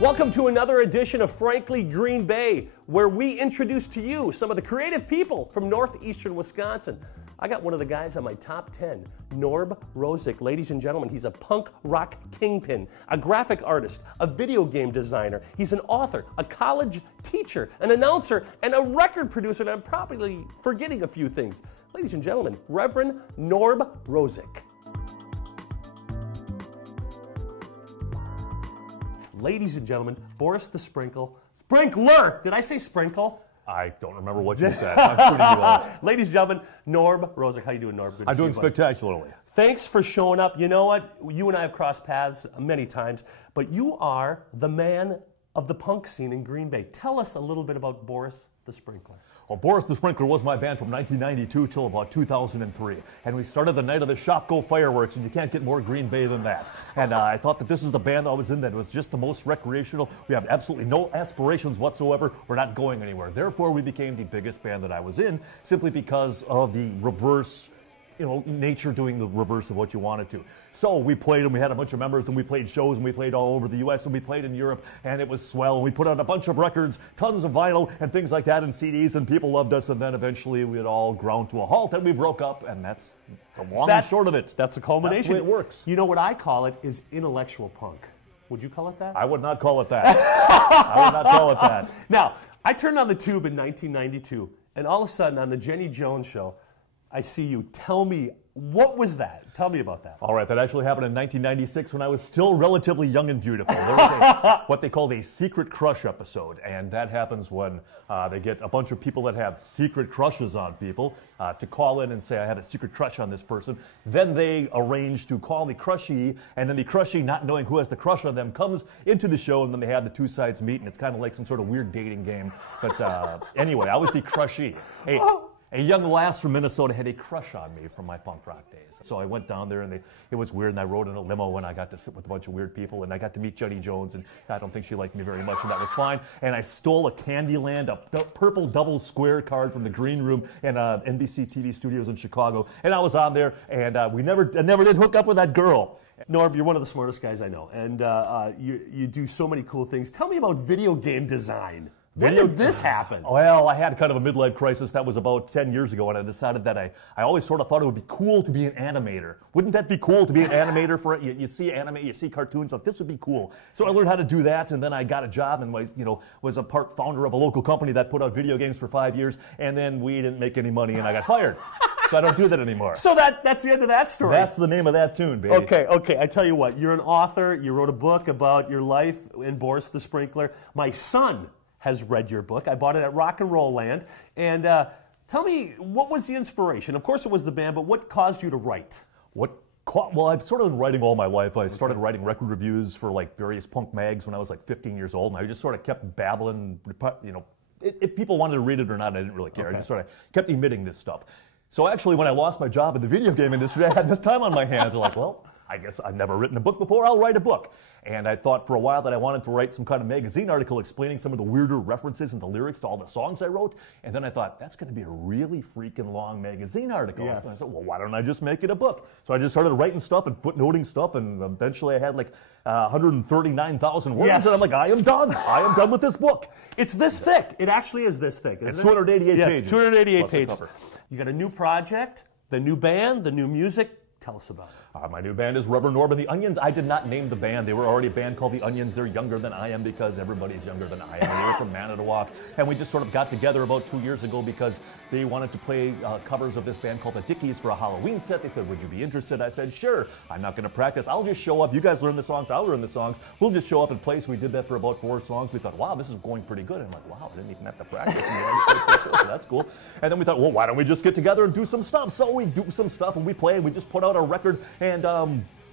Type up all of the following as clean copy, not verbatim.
Welcome to another edition of Frankly Green Bay, where we introduce to you some of the creative people from northeastern Wisconsin. I got one of the guys on my top 10, Norb Rozek. Ladies and gentlemen, he's a punk rock kingpin, a graphic artist, a video game designer. He's an author, a college teacher, an announcer, and a record producer, and I'm probably forgetting a few things. Ladies and gentlemen, Reverend Norb Rozek. Ladies and gentlemen, Boris the Sprinkler. Did I say sprinkle? I don't remember what you said. I'm shooting you off. Ladies and gentlemen, Norb Rozek. How you doing, Norb? Good to I'm see doing you, buddy. spectacularly. Thanks for showing up. You know what? You and I have crossed paths many times, but you are the man of the punk scene in Green Bay. Tell us a little bit about Boris the Sprinkler. Well, Boris the Sprinkler was my band from 1992 till about 2003. And we started the night of the Shop Go Fireworks, and you can't get more Green Bay than that. And I thought that this is the band I was in that was just the most recreational. We have absolutely no aspirations whatsoever. We're not going anywhere. Therefore, we became the biggest band that I was in, simply because of the reverse, nature doing the reverse of what you wanted to. So we played, and we had a bunch of members, and we played shows, and we played all over the U.S., and we played in Europe, and it was swell. And we put out a bunch of records, tons of vinyl, and things like that, and CDs, and people loved us, and then eventually we had all ground to a halt, and we broke up, and that's the long and short of it. That's a culmination. That's the way it works. You know what I call it is intellectual punk. Would you call it that? I would not call it that. I would not call it that. Now, I turned on the tube in 1992, and all of a sudden on the Jenny Jones show, I see you. Tell me, what was that? Tell me about that. All right, that actually happened in 1996 when I was still relatively young and beautiful. There was what they called a secret crush episode, and that happens when they get a bunch of people that have secret crushes on people to call in and say, I have a secret crush on this person. Then they arrange to call the crushee, and then the crushee, not knowing who has the crush on them, comes into the show, and then they have the two sides meet, and it's kind of like some sort of weird dating game. But anyway, I was the crushee. Hey, a young lass from Minnesota had a crush on me from my punk rock days. So I went down there, and it was weird, and I rode in a limo, and I got to sit with a bunch of weird people, and I got to meet Jenny Jones, and I don't think she liked me very much, and that was fine. And I stole a Candyland, a purple double square card from the green room in NBC TV studios in Chicago, and I was on there, and I never did hook up with that girl. Norb, you're one of the smartest guys I know, and you do so many cool things. Tell me about video game design. When did this happen? Well, I had kind of a midlife crisis. That was about 10 years ago, and I decided that I always sort of thought it would be cool to be an animator. Wouldn't that be cool to be an animator for it? You see anime, you see cartoons, so this would be cool. So I learned how to do that, and then I got a job and was a part founder of a local company that put out video games for 5 years, and then we didn't make any money, and I got fired. So I don't do that anymore. So that's the end of that story. That's the name of that tune, baby. Okay. I tell you what, you're an author. You wrote a book about your life in Boris the Sprinkler. My son has read your book. I bought it at Rock and Roll Land. And tell me, what was the inspiration? Of course it was the band, but what caused you to write? Well, I've sort of been writing all my life. I started writing record reviews for various punk mags when I was 15 years old, and I just sort of kept babbling. If people wanted to read it or not, I didn't really care. I just sort of kept emitting this stuff. So actually, when I lost my job in the video game industry, I had this time on my hands. I'm like, well, I guess I've never written a book before. I'll write a book. And I thought for a while that I wanted to write some kind of magazine article explaining some of the weirder references and the lyrics to all the songs I wrote. And then I thought, that's going to be a really freaking long magazine article. Yes. And I said, well, why don't I just make it a book? So I just started writing stuff and footnoting stuff, and eventually I had 139,000 words. Yes. And I'm like, I am done. I am done with this book. It's this thick. It actually is this thick, isn't It's it? 288 pages. Yes, 288 pages. Cover. You got a new project, the new band, the new music. Tell us about it. My new band is Reverend Norb and the Onions. I did not name the band. They were already a band called the Onions. They're younger than I am because everybody's younger than I am. They were from Manitowoc. And we just sort of got together about 2 years ago because they wanted to play covers of this band called the Dickies for a Halloween set. They said, would you be interested? I said, sure. I'm not going to practice. I'll just show up. You guys learn the songs. I'll learn the songs. We'll just show up and play. So we did that for about 4 songs. We thought, wow, this is going pretty good. And I'm like, wow, I didn't even have to practice. So that's cool. And then we thought, well, why don't we just get together and do some stuff? So we do some stuff and we play and we just put out a record. And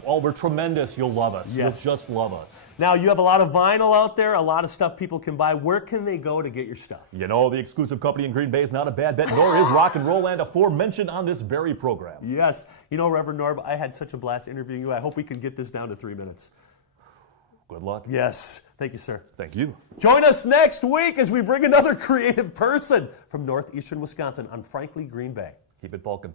we're tremendous. You'll love us. Yes. You'll just love us. Now, you have a lot of vinyl out there, a lot of stuff people can buy. Where can they go to get your stuff? The exclusive company in Green Bay is not a bad bet, nor is Rock and Roll Land, aforementioned on this very program. Yes. Reverend Norb, I had such a blast interviewing you. I hope we can get this down to 3 minutes. Good luck. Yes. Thank you, sir. Thank you. Join us next week as we bring another creative person from northeastern Wisconsin on Frankly Green Bay. Keep it Vulcan.